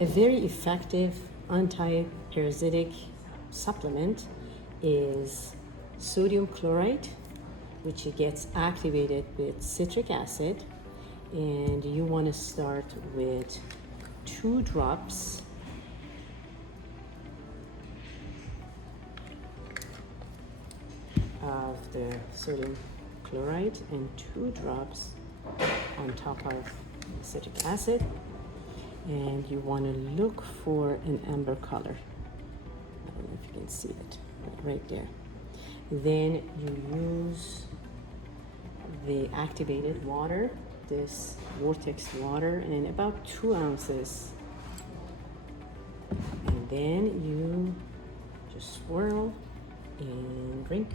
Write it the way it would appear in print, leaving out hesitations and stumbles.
A very effective anti-parasitic supplement is sodium chloride, which gets activated with citric acid, and you want to start with 2 drops of the sodium chloride and 2 drops on top of citric acid, and you want to look for an amber color. I don't know if you can see it right there. Then you use the activated water, this vortex water, and about 2 ounces, and then you just swirl and drink.